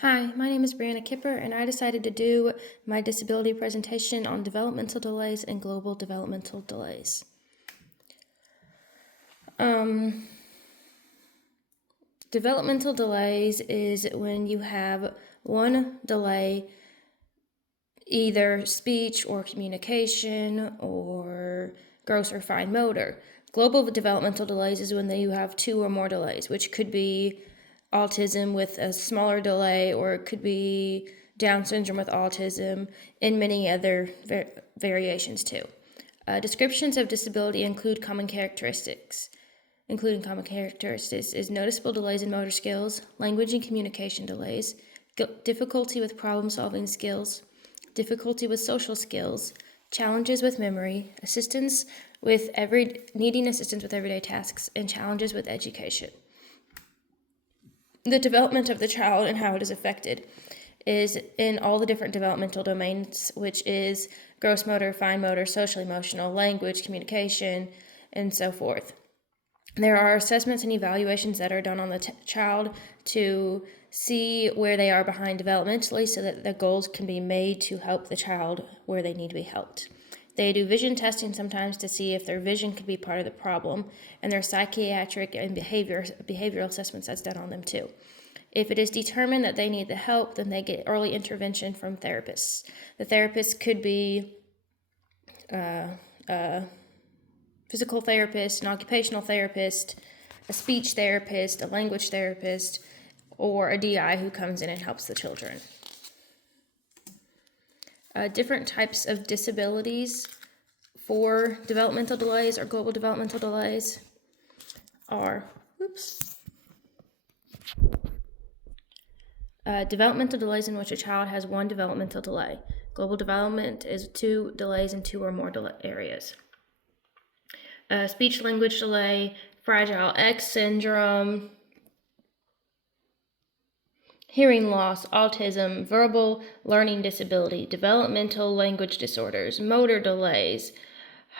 Hi, my name is Brianna Kipper, and I decided to do my disability presentation on developmental delays and global developmental delays. Developmental delays is when you have one delay, either speech or communication or gross or fine motor. Global developmental delays is when you have two or more delays, which could be autism with a smaller delay, or it could be Down syndrome with autism, and many other variations too. Descriptions of disability including common characteristics is noticeable delays in motor skills, language and communication delays, difficulty with problem-solving skills, difficulty with social skills, challenges with memory, needing assistance with everyday tasks, and challenges with education. The development of the child and how it is affected is in all the different developmental domains, which is gross motor, fine motor, social emotional, language, communication, and so forth. There are assessments and evaluations that are done on the child to see where they are behind developmentally so that the goals can be made to help the child where they need to be helped. They do vision testing sometimes to see if their vision could be part of the problem, and there are psychiatric and behavioral assessments that's done on them too. If it is determined that they need the help, then they get early intervention from therapists. The therapist could be physical therapist, an occupational therapist, a speech therapist, a language therapist, or a DI who comes in and helps the children. Different types of disabilities for developmental delays or global developmental delays are developmental delays in which a child has one developmental delay. Global development is two delays in two or more areas. Speech language delay, Fragile X syndrome, hearing loss, autism, verbal learning disability, developmental language disorders, motor delays,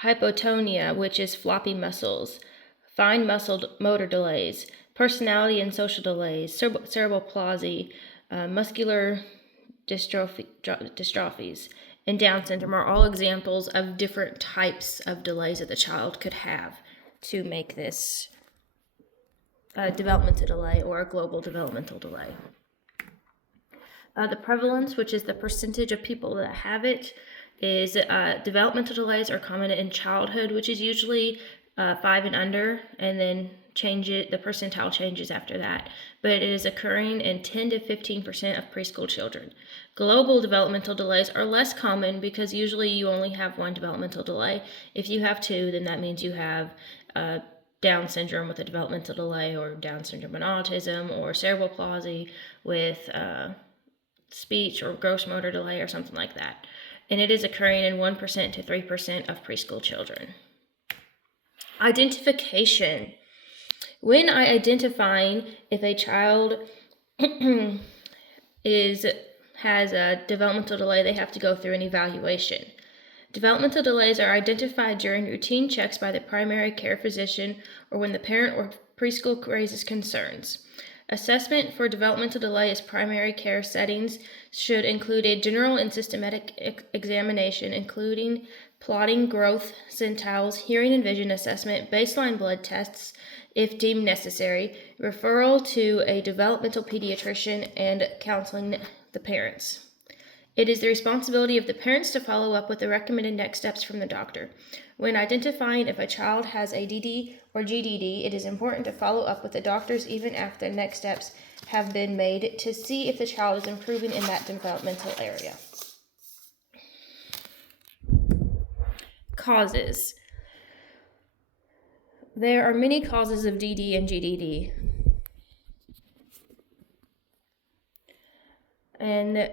hypotonia, which is floppy muscles, fine muscle motor delays, personality and social delays, cerebral palsy, muscular dystrophies, and Down syndrome are all examples of different types of delays that the child could have to make this developmental delay or a global developmental delay. The prevalence, which is the percentage of people that have it, is developmental delays are common in childhood, which is usually 5 and under, and then the percentile changes after that. But it is occurring in 10 to 15% of preschool children. Global developmental delays are less common because usually you only have one developmental delay. If you have two, then that means you have Down syndrome with a developmental delay, or Down syndrome and autism, or cerebral palsy with speech or gross motor delay or something like that. And it is occurring in 1% to 3% of preschool children. Identification. When identifying if a child has a developmental delay, they have to go through an evaluation. Developmental delays are identified during routine checks by the primary care physician or when the parent or preschool raises concerns. Assessment for developmental delay as primary care settings should include a general and systematic examination, including plotting growth centiles, hearing and vision assessment, baseline blood tests, if deemed necessary, referral to a developmental pediatrician, and counseling the parents. It is the responsibility of the parents to follow up with the recommended next steps from the doctor. When identifying if a child has ADD or GDD, it is important to follow up with the doctors even after the next steps have been made to see if the child is improving in that developmental area. Causes. There are many causes of DD and GDD. And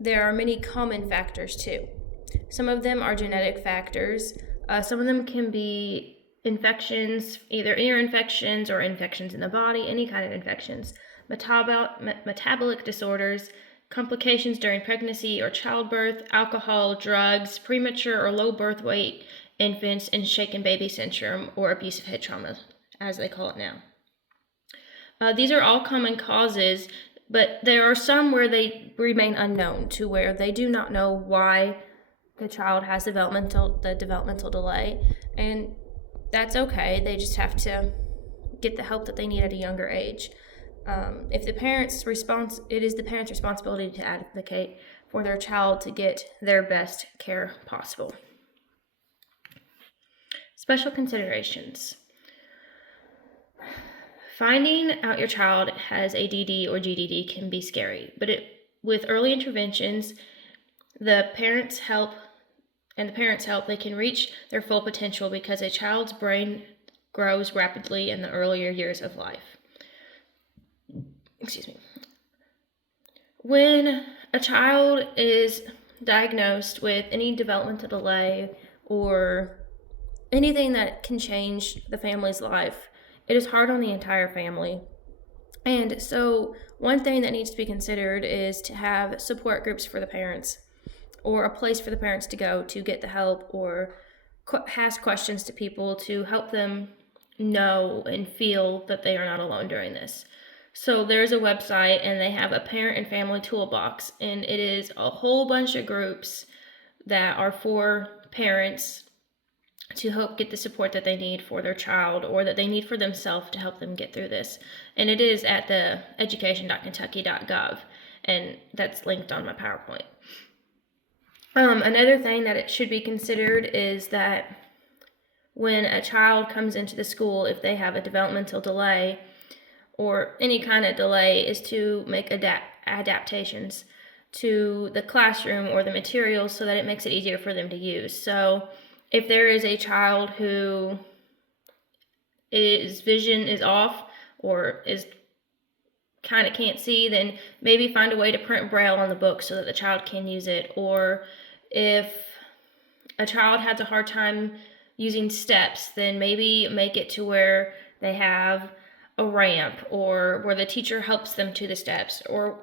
there are many common factors too. Some of them are genetic factors. Some of them can be infections, either ear infections or infections in the body, any kind of infections. Metabolic disorders, complications during pregnancy or childbirth, alcohol, drugs, premature or low birth weight infants, and shaken baby syndrome, or abusive head trauma, as they call it now. These are all common causes But there are some where they remain unknown, to where they do not know why the child has the developmental delay, and that's okay. They just have to get the help that they need at a younger age. If the parents it is the parents' responsibility to advocate for their child to get their best care possible. Special considerations. Finding out your child has ADD or GDD can be scary, but with early interventions, the parents' help, they can reach their full potential because a child's brain grows rapidly in the earlier years of life. Excuse me. When a child is diagnosed with any developmental delay or anything that can change the family's life, it is hard on the entire family. And so one thing that needs to be considered is to have support groups for the parents, or a place for the parents to go to get the help, or ask questions to people to help them know and feel that they are not alone during this. So there's a website, and they have a parent and family toolbox, and it is a whole bunch of groups that are for parents to help get the support that they need for their child, or that they need for themselves to help them get through this. And it is at the education.kentucky.gov, and that's linked on my PowerPoint. Another thing that it should be considered is that when a child comes into the school, if they have a developmental delay or any kind of delay, is to make adaptations to the classroom or the materials so that it makes it easier for them to use. So if there is a child who his vision is off or is kind of can't see, then maybe find a way to print Braille on the book so that the child can use it. Or if a child has a hard time using steps, then maybe make it to where they have a ramp, or where the teacher helps them to the steps, or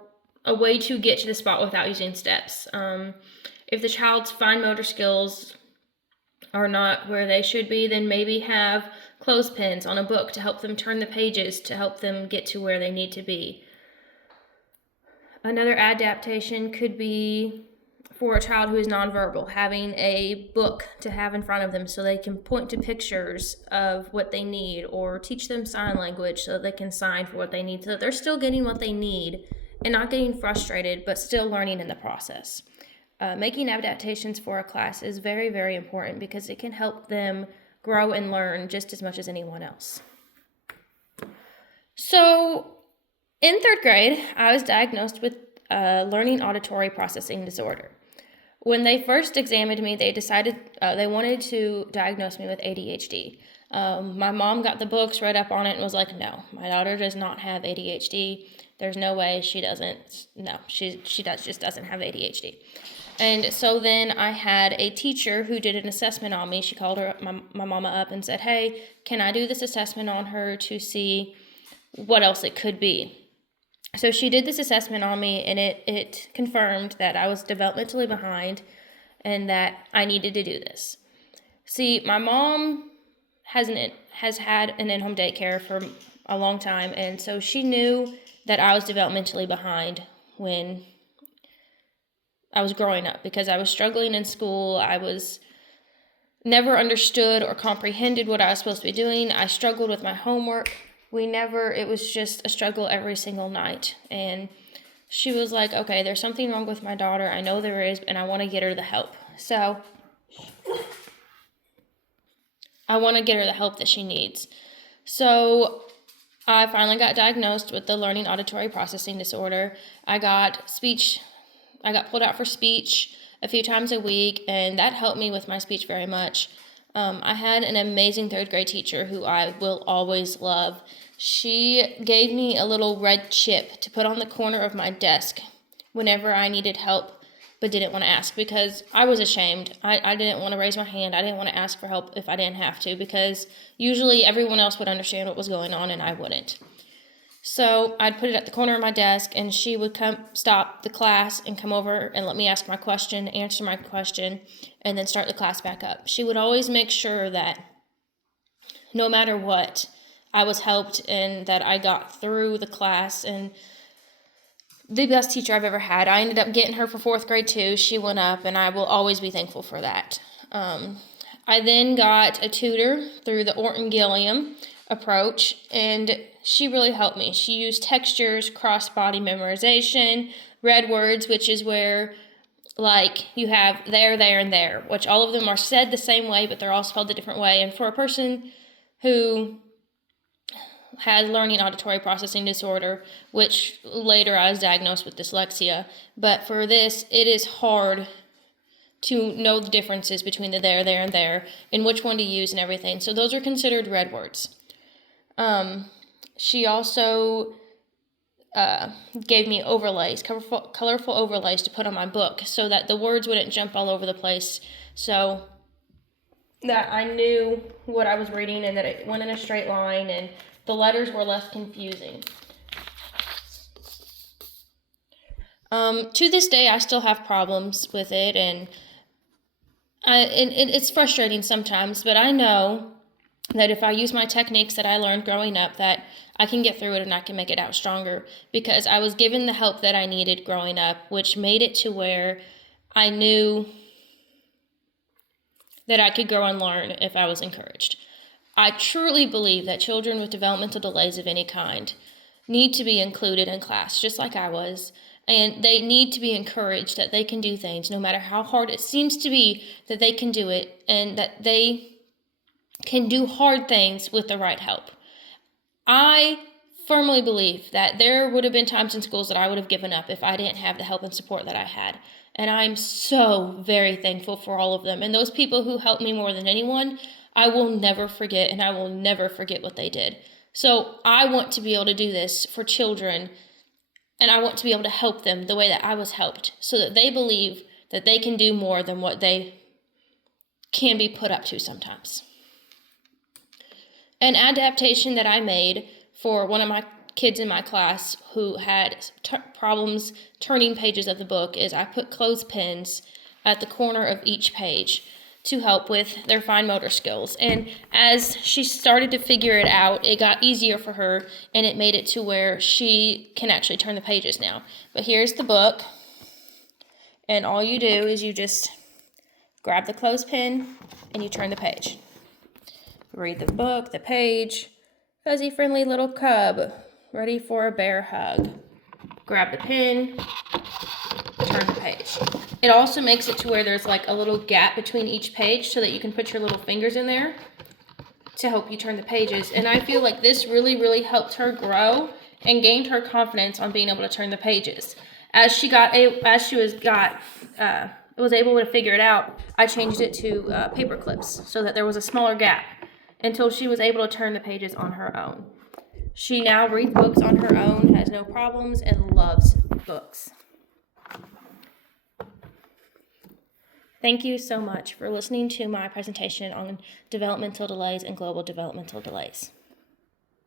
a way to get to the spot without using steps. If the child's fine motor skills are not where they should be, then maybe have clothespins on a book to help them turn the pages to help them get to where they need to be. Another adaptation could be for a child who is nonverbal, having a book to have in front of them so they can point to pictures of what they need, or teach them sign language so that they can sign for what they need, so that they're still getting what they need and not getting frustrated, but still learning in the process. Making adaptations for a class is very, very important because it can help them grow and learn just as much as anyone else. So in 3rd grade, I was diagnosed with learning auditory processing disorder. When they first examined me, they decided they wanted to diagnose me with ADHD. My mom got the books, read up on it, and was like, no, my daughter does not have ADHD. There's no way she doesn't. No, she just doesn't have ADHD. And so then I had a teacher who did an assessment on me. She called my mama up and said, hey, can I do this assessment on her to see what else it could be? So she did this assessment on me, and it confirmed that I was developmentally behind and that I needed to do this. See, my mom has had an in-home daycare for a long time, and so she knew that I was developmentally behind when I was growing up, because I was struggling in school. I was never understood or comprehended what I was supposed to be doing. I struggled with my homework. It was just a struggle every single night. And she was like, okay, there's something wrong with my daughter. I know there is, and I want to get her the help. So I want to get her the help that she needs. So I finally got diagnosed with the learning auditory processing disorder. I got pulled out for speech a few times a week, and that helped me with my speech very much. I had an amazing 3rd grade teacher who I will always love. She gave me a little red chip to put on the corner of my desk whenever I needed help but didn't want to ask, because I was ashamed. I didn't want to raise my hand. I didn't want to ask for help if I didn't have to, because usually everyone else would understand what was going on and I wouldn't. So I'd put it at the corner of my desk, and she would stop the class and come over and let me ask my question, answer my question, and then start the class back up. She would always make sure that no matter what, I was helped and that I got through the class. And the best teacher I've ever had. I ended up getting her for 4th grade too. She went up, and I will always be thankful for that. I then got a tutor through the Orton Gilliam approach, and she really helped me. She used textures, cross-body memorization, red words, which is where, like, you have there, and there, which all of them are said the same way, but they're all spelled a different way. And for a person who has learning auditory processing disorder, which later I was diagnosed with dyslexia, but for this, it is hard to know the differences between the there, and there, and which one to use and everything. So those are considered red words. She also gave me overlays, colorful overlays to put on my book so that the words wouldn't jump all over the place, so that I knew what I was reading and that it went in a straight line and the letters were less confusing. To this day, I still have problems with it, and it's frustrating sometimes, but I know that if I use my techniques that I learned growing up, that I can get through it and I can make it out stronger, because I was given the help that I needed growing up, which made it to where I knew that I could grow and learn if I was encouraged. I truly believe that children with developmental delays of any kind need to be included in class, just like I was, and they need to be encouraged that they can do things, no matter how hard it seems to be, that they can do it, and that they can do hard things with the right help. I firmly believe that there would have been times in schools that I would have given up if I didn't have the help and support that I had. And I'm so very thankful for all of them. And those people who helped me more than anyone, I will never forget, and I will never forget what they did. So I want to be able to do this for children, and I want to be able to help them the way that I was helped, so that they believe that they can do more than what they can be put up to sometimes. An adaptation that I made for one of my kids in my class who had problems turning pages of the book is I put clothespins at the corner of each page to help with their fine motor skills. And as she started to figure it out, it got easier for her, and it made it to where she can actually turn the pages now. But here's the book, and all you do is you just grab the clothespin and you turn the page. Read the book, the page. Fuzzy, friendly little cub, ready for a bear hug. Grab the pen, turn the page. It also makes it to where there's like a little gap between each page so that you can put your little fingers in there to help you turn the pages. And I feel like this really, really helped her grow and gained her confidence on being able to turn the pages. As she was able to figure it out, I changed it to paper clips so that there was a smaller gap until she was able to turn the pages on her own. She now reads books on her own, has no problems, and loves books. Thank you so much for listening to my presentation on developmental delays and global developmental delays.